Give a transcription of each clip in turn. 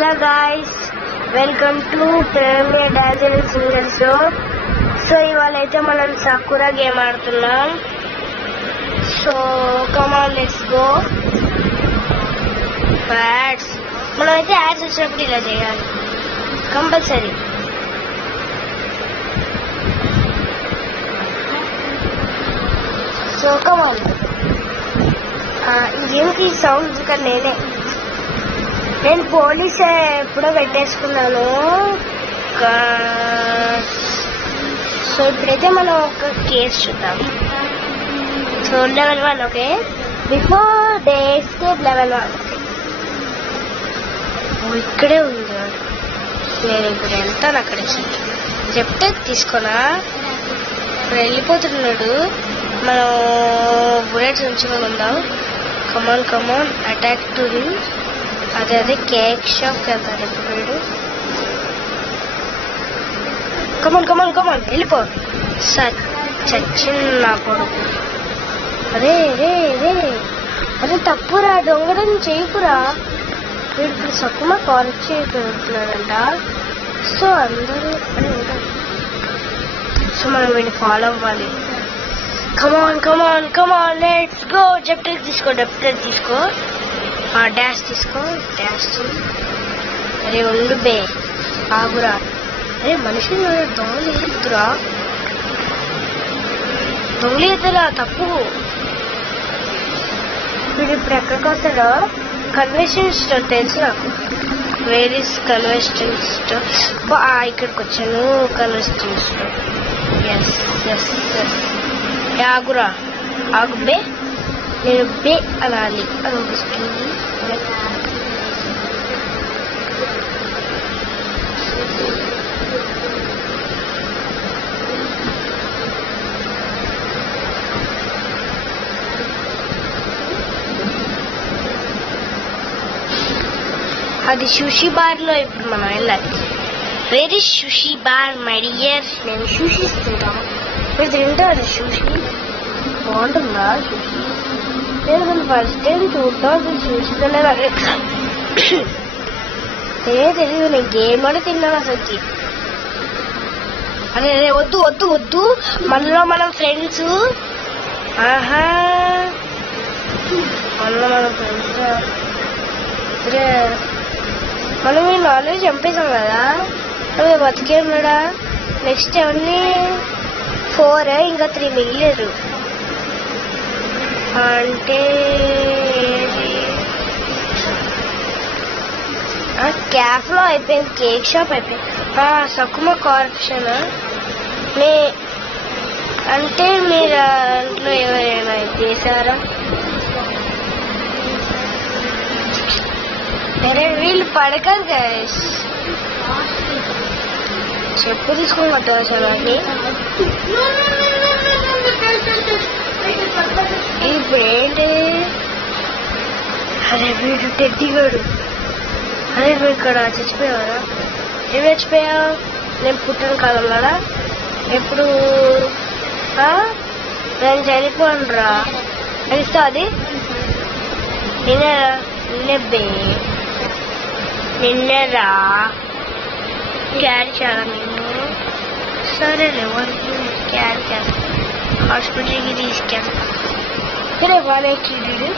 Hello guys, welcome to premier dance singer show. So ఇవాళ అయితే మనం సకురా గేమ్ ఆడుతున్నాం. So come on let's go. Ads మనమైతే ads వచ్చినప్పుడు ఇలా చేయాలి కంపల్సరీ. So come on. గేమ్కి సౌండ్స్ కానీ నేను పోలీస్ ఎప్పుడో పెట్టేసుకున్నాను. సో ఇప్పుడైతే మనం ఒక కేసు చూద్దాం. So level 1. Okay, before day escape level 1. ఇక్కడే ఉంది. నేను ఇప్పుడు వెళ్తాను అక్కడ. చెప్తే తీసుకోనా? ఇప్పుడు వెళ్ళిపోతున్నాడు. మనం బుల్లెట్స్ ఉంచుకొని ఉందాం. కమాన్ కమాన్, అటాక్ టు హిమ్. అదే కేక్ షాప్ వెళ్తాడు ఇప్పుడు. కమాన్ కమాన్ కమాన్, వెళ్ళిపో. చచ్చిన నా కొడుకు. అరే రే రే, అదే తప్పురా, దొంగడం చేయకురా. వీడు ఇప్పుడు సక్కుమ కాలేజ్ చేయగలుగుతున్నాడంట. సో అందరూ సో మనం వీడిని ఫాలో అవ్వాలి. కమాన్ కమాన్ కమాన్, లెట్స్ గో. డెప్టర్ తీసుకో, డెప్టర్ తీసుకో. డాష్ తీసుకో, డాష్. అరే ఉండు బే, ఆగురా. అరే మనిషి దొంగలు ఎదురా, దొంగలు ఎదురా, తప్పు. వీడు ఇప్పుడు ఎక్కడికి వస్తాడో? కన్వెన్షన్ స్టోర్ తెలుసు నాకు. Where is convention store? ఇక్కడికి వచ్చాను. Convention store. Yes yes yes. ఆగురా, ఆగు బే. నేను బే అనాలి అనిపిస్తుంది. అది సుషి బార్ లో ఇప్పుడు మనం వెళ్ళాలి. Where is Sushee bar my dear? నేను సుషి తింటాను. మీరు తింటారు సుషి? బాగుంటుందా సుషి? నేను ఫస్ట్ టైం చూద్దాం చూసి తెలియదు. నేను గేమ్ కూడా తిన్నాను అసలుకి. అదే వద్దు వద్దు వద్దు, మనలో మనం ఫ్రెండ్స్. ఆహా, మనలో మనం ఫ్రెండ్స్. మనం ఈ నాలెడ్జ్ చంపేసాం కదా, అవి బతికే ఉన్నాడా? నెక్స్ట్ ఎవరిని? 4, ఇంకా 3 మిగిలేదు. అంటే క్యాఫ్ లో అయిపోయింది, కేక్ షాప్ అయిపోయింది. సకుమ కార్పొరేషన్. అంటే మీరు దాంట్లో ఎవరైనా చేశారా? అరే వీళ్ళు పడకారు గైస్. చెప్పు తీసుకుని కొట్టారు సార్ అది. ఇది ఏంటి? అరే వీడు టెడ్డిగాడు. అరే నువ్వు ఇక్కడ చచ్చిపోయావరా? ఏమి చచ్చిపోయావు? నేను పుట్టిన కాలంలోనా? ఎప్పుడు? నేను చనిపోను రా. తెలుస్తా అది నిన్నెబ్బే, నిన్నరా క్యారీ చేయాలా నేను? సరేలే, వాళ్ళకి క్యారీ చేస్తా. హాస్పిటల్కి తీసుకెళ్తా. సరే వాళ్ళే చీడు.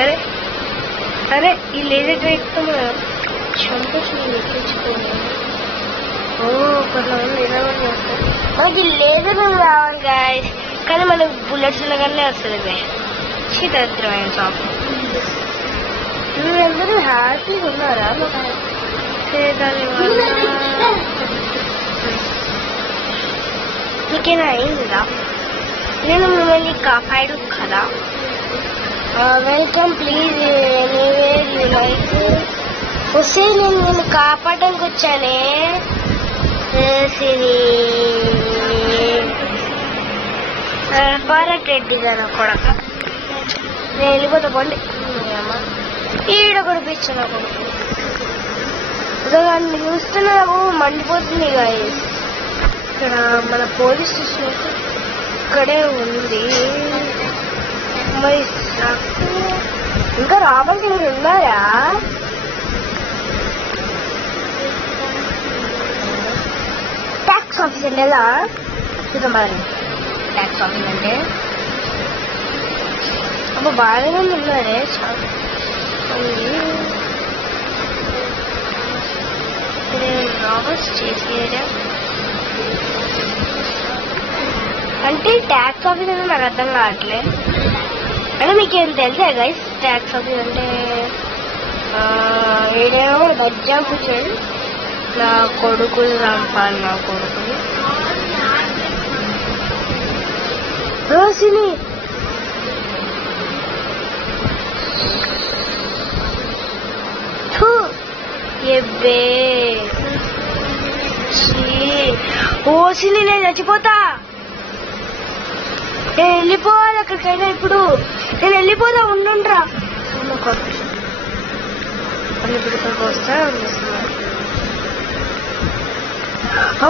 అరే అరే ఈ లేజర్ ట్రైట్తో చంపేసి తెచ్చుకోండి. కొంతమంది ఇలా చేస్తారు. మనకి లేజర్ రావాలి గాయస్, కానీ మనకి బుల్లెట్స్ ఉండగానే వస్తుంది. దరిద్రమైన షాప్. మీరందరూ హ్యాపీగా ఉన్నారా? మీకేనా అయిందా? నేను మిమ్మల్ని కాపాడు కదా. Welcome please anywhere you like. వస్తే నేను నిన్ను కాపాడడానికి వచ్చానే. ఫారెట్ రెడ్డి గారు కూడా నేను వెళ్ళిపోతా. పోండి, ఈడ కొడిపించాను కొడుకు. దాన్ని చూస్తున్నా నాకు మండిపోతుంది గాయస్. ఇక్కడ మన పోలీస్ స్టేషన్ ఇక్కడే ఉంది. మరి ఇంకా రావాల్సి ఉన్నారా? ఆఫీస్ అంటే ఎలా చూద్దాం మరి. ట్యాక్స్ ఆఫీస్ అంటే అబ్బా బాగానే మంది ఉన్నారే. రాబర్ట్స్ చేసేయడం అంటే ట్యాక్స్ ఆఫీస్ అంటే నాకు అర్థం కావట్లే. అంటే మీకేం తెలుసా గైస్ ట్యాక్స్ ఆఫీస్ అంటే? ఏదేమో దర్జా కూర్చొని నా కొడుకులు చంపాలి. నా కొడుకులు రోసిని ఎబ్బే ఓసిని నేను చచ్చిపోతా. నేను వెళ్ళిపోవాలి అక్కడికైనా. ఇప్పుడు నేను వెళ్ళిపోతా. ఉండుండ్రా ఇప్పుడు ఇక్కడికి వస్తా.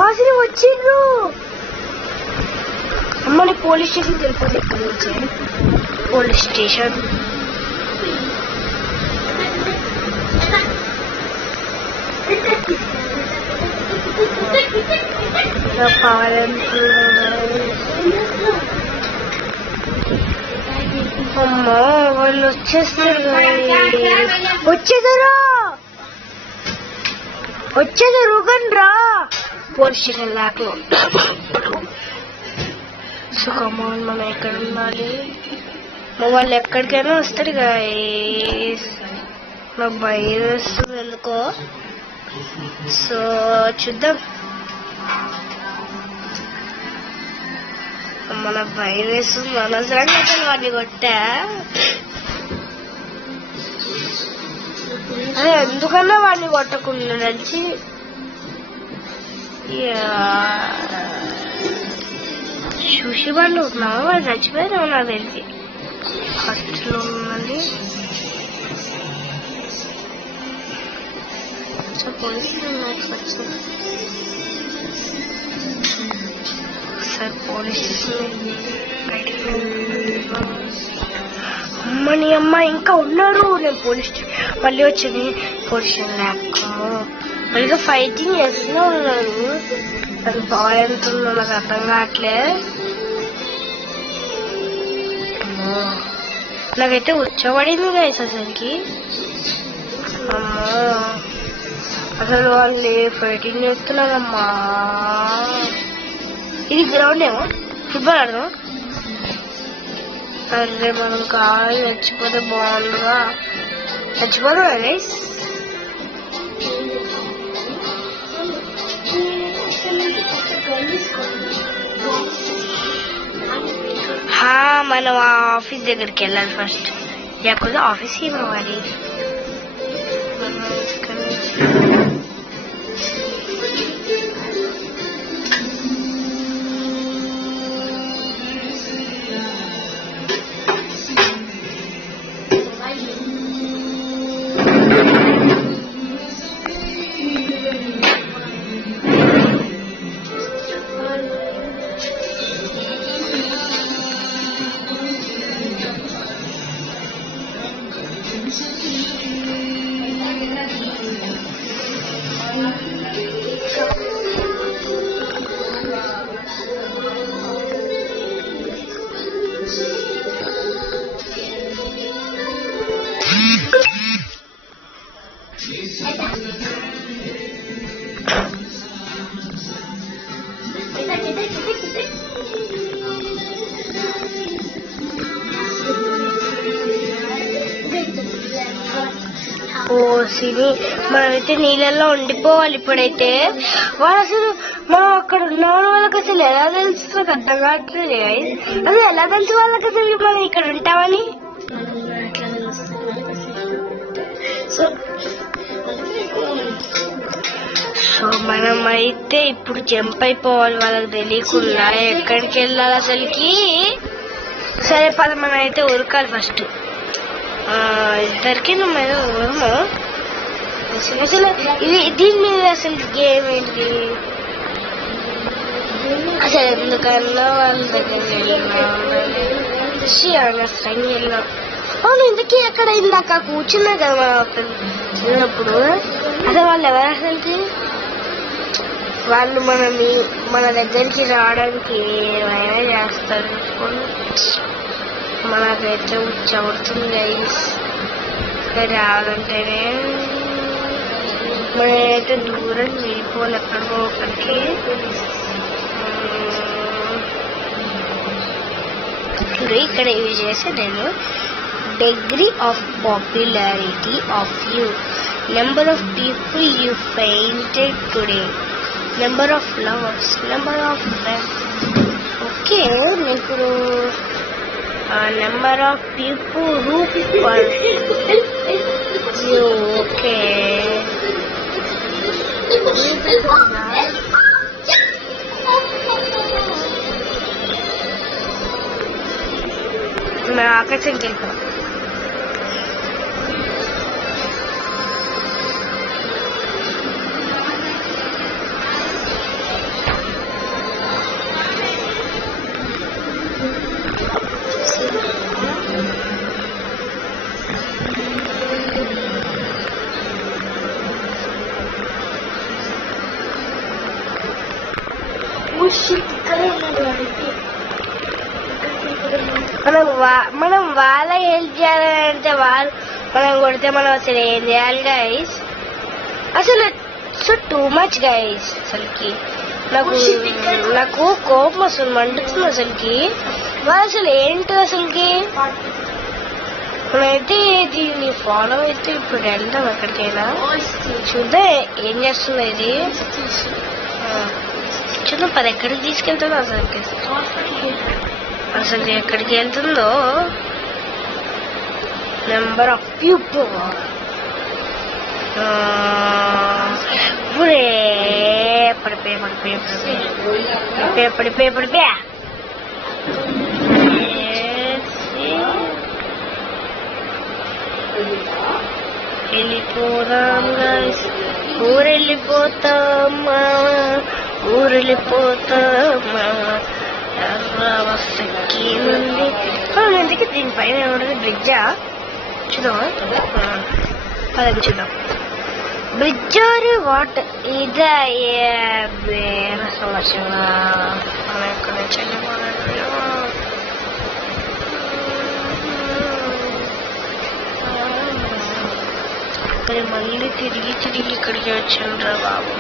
ఓసిని వచ్చిండ్రు. అమ్మని పోలీస్ స్టేషన్ తెలిపోతే ఇక్కడి నుంచి. పోలీస్ స్టేషన్ అమ్మా వాళ్ళు వచ్చేస్తారు. వచ్చేసారు రా పోలీస్ స్టేషన్ లాక్లో. సో కమాన్ మనం ఎక్కడ ఉండాలి? వాళ్ళు ఎక్కడికైనా వస్తారు గైస్. నాకు భయం వస్తుంది ఎందుకో. సో చూద్దాం. మన భయం వేస్తుంది. అనవసరంగా అసలు వాడిని కొట్టా. అదే ఎందుకన్నా వాడిని కొట్టకుండా నడిచి చూసి వాళ్ళు ఉన్నావా? వాళ్ళు చచ్చిపోయారు నాకు తెలిసి. హాస్పిటల్లో ఉన్నది. సార్ పోలీస్ అమ్మని అమ్మ ఇంకా ఉన్నారు. నేను పోలీస్ మళ్ళీ వచ్చింది. పోలీస్ మళ్ళీ ఫైటింగ్ చేస్తూనే ఉన్నారు. అది బాగా ఎంత ఉందో నాకు అర్థం కావట్లే. నాకైతే వచ్చబడింది గైస్ అసలుకి. అమ్మో అసలు వాళ్ళు ఫైటింగ్ చేస్తున్నారమ్మా. ఇది గ్రౌండ్ ఏమో ఫుట్బాల్ ఆడదాం. అరే మనం కావాలి చచ్చిపోతే బాగుండుగా. చచ్చిపోదు గైస్. మనం ఆ ఆఫీస్ దగ్గరికి వెళ్ళాలి ఫస్ట్. లేకపోతే ఆఫీస్ ఏమవ్వాలి? పోసిని మనమైతే నీళ్ళల్లో ఉండిపోవాలి. ఇప్పుడైతే వాళ్ళు అసలు మనం అక్కడ ఉన్న వాళ్ళకి అసలు ఎలా తెలుసు నాకు అర్థం కావట్లేదు. అసలు ఎలా తెలుసు వాళ్ళకి అసలు మనం ఇక్కడ ఉంటామని? సో మనమైతే ఇప్పుడు జంప్ అయిపోవాలి వాళ్ళకి తెలియకుండా. ఎక్కడికి వెళ్ళాలి అసలుకి? సరే పద మనం అయితే ఉరకాలి ఫస్ట్. ఇద్దరికి నువ్వు మీద ఊరము. అసలు ఇది దీని మీద అసలు గేమ్ ఏంటి అసలు? ఎందుకన్నా వాళ్ళ దగ్గర వెళ్ళినాం. అవును ఎందుకు ఎక్కడ ఇందాక కూర్చున్నా కదా మనం చిన్నప్పుడు. అసలు వాళ్ళు ఎవరు అసలుకి? వాళ్ళు మన దగ్గరికి రావడానికి ఏమైనా చేస్తారు. మనకైతే చదువుతుంది గైస్. రావాలంటేనే మనమైతే దూరం వెళ్ళిపోవాలి ఎక్కడికో ఒకరికి. ఇక్కడ ఇవి చేస్తే నేను degree of popularity of you, number of people you painted today, number of lovers, number of friends. Okay, ఇప్పుడు number of people who were you. Okay, मैं आकर्षण देखा. మనం వాళ్ళ హెల్ప్ చేయాలంటే వాళ్ళు మనం కొడితే మనం అసలు ఏం చేయాలి గైస్? అసలు సో టూ మచ్ గైస్. అసలుకి నాకు కోపం వస్తుంది, మండుతుంది అసలుకి. వాళ్ళు అసలు ఏంటి అసలుకి? మనమైతే దీన్ని ఫాలో అయితే ఇప్పుడు వెళ్దాం ఎక్కడికైనా. చూద్దాం ఏం చేస్తుంది ఇది. చూద్దాం పది ఎక్కడికి తీసుకెళ్తుందో అసలు ఎక్కడికి వెళ్తుందో. నెంబర్ ఆఫ్ పీపుల్ పడిపోయా. వెళ్ళిపోదాం గైస్, ఊరెళ్ళిపోతామా. ఎందుకు దీనిపైన ఏమన్నది? బ్రిడ్జా? చూద్దాం అదే చూద్దాం. బ్రిడ్జ్ వాట్ ఇదే వేరే సమస్య. మనం ఎక్కడ నుంచి మళ్ళీ తిరిగి ఇక్కడికి వచ్చిండ్రా బాబు.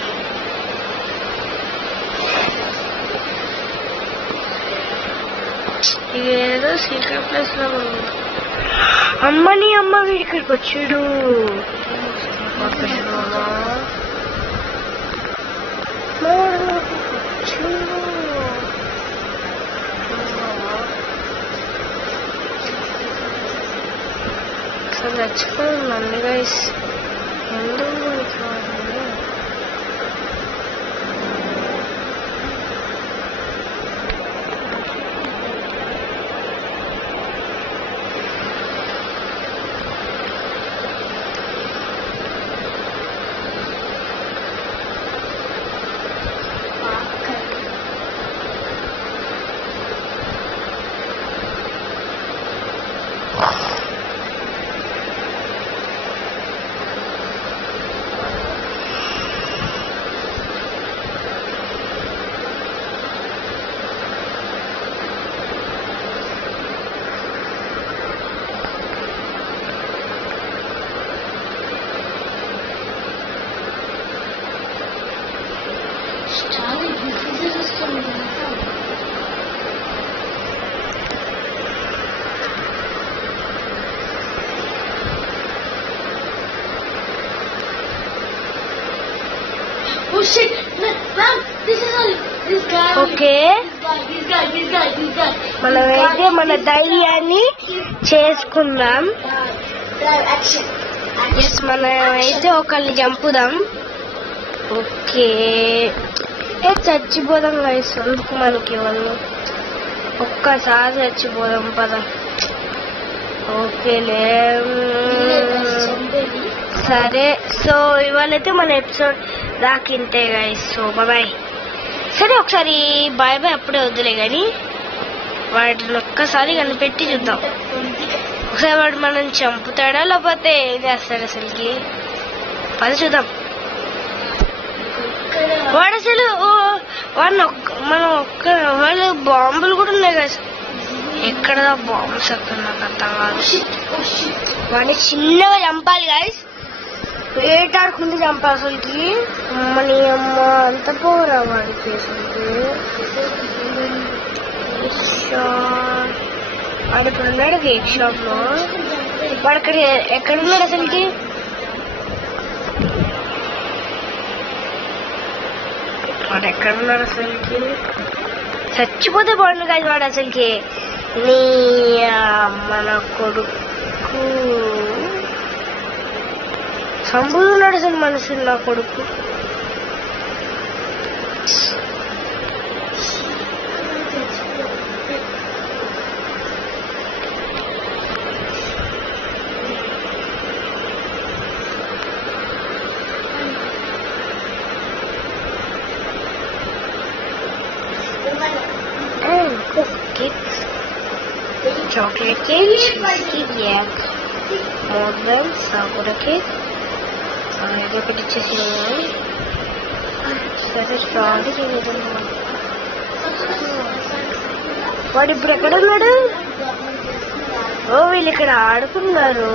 ఇదేదో సీక్రెట్ ప్లేస్ లో ఉంది. అమ్మని అమ్మ ఇక్కడికి వచ్చాడు. అసలు చచ్చిపోయిందండి గైస్. ఎందుకు ఓకే, మనమైతే మన ధైర్యాన్ని చేసుకుందాం. మనమైతే ఒకరిని చంపుదాం. ఓకే, చచ్చిపోదాం వయసు ఎందుకు మనకి వాళ్ళు. ఒక్కసారి చచ్చిపోదాం పద. ఓకేలే సరే. సో ఇవాళైతే మన ఎపిసోడ్ దాకింతే గైస్. So bye. సరే ఒకసారి బాయ్ బాయ్ అప్పుడే వద్దులే కానీ వాటిని ఒక్కసారి కనిపెట్టి చూద్దాం. ఒకసారి వాడు మనం చంపుతాడా లేకపోతే ఏం చేస్తాడు అసలుకి? పది చూద్దాం. వాడు అసలు వాడిని మనం వాళ్ళు బాంబులు కూడా ఉన్నాయి కదా, ఎక్కడ బాంబ్స్ అక్కడ నాకు అర్థం కాదు. వాడిని చిన్నగా చంపాలి గాయస్, వేటాడుకుంటే చంపాలి అసలుకి. అమ్మని అమ్మ అంత పోరా వాడికి అసలుకి. వాడు ఇప్పుడు ఉన్నాడు కేక్ షాప్ లో. వాడు అక్కడ ఎక్కడున్నాడు అసలుకి? వాడు ఎక్కడున్నాడు అసలుకి? చచ్చిపోతే బాగుండు కాదు వాడు అసలుకి. నీ మన కొడుకు చంపుతున్నాడు అసలు మనుషులు, నా కొడుకు. Cakes, chocolate cake, cheesecake, yeah, more than sakura cake. ఇది ఒకటి ఇచ్చేసినాయి. సరే స్ట్రాబెరీ తినేదన్నమాట. వాడు ఇప్పుడు ఎక్కడ ఉన్నాడు? ఓ వీళ్ళు ఇక్కడ ఆడుకున్నారు.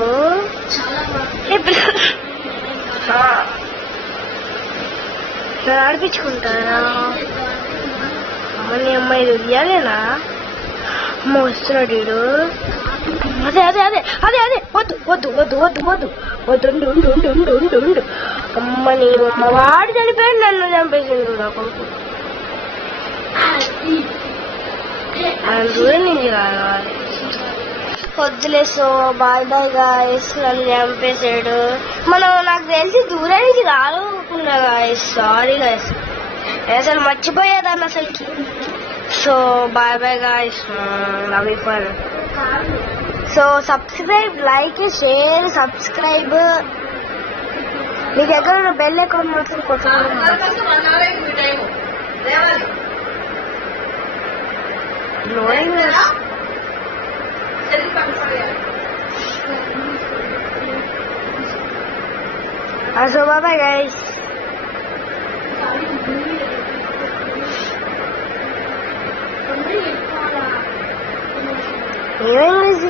ఆడిపించుకుంటారా? అమ్మని అమ్మాయి ఉయ్యాలేనా? అమ్మ వస్తున్నాడు వీడు. అదే అదే అదే అదే అదే వద్దు వద్దు వద్దు వద్దు వద్దు వద్దు ఉండు ఉండు ఉండు ఉండు ఉండు ఉండు. అమ్మని వాడు చనిపోయాడు, నన్ను చంపేసిండు నా కొడుకు. దూరం నుంచి కావాలి. వద్దులే. So bye bye guys. నన్ను చంపేసాడు. నాకు తెలిసి దూరం నుంచి కావాలనుకున్నా గాయస్. సారీ గాయస్, అసలు మర్చిపోయేదాన్ని అసలుకి. So bye bye guys, love you for. So subscribe, like, share, subscribe. మీ దగ్గర బెల్ అకౌంట్ మాత్రం కొట్టండి. So bye bye guys. ఏమైంది?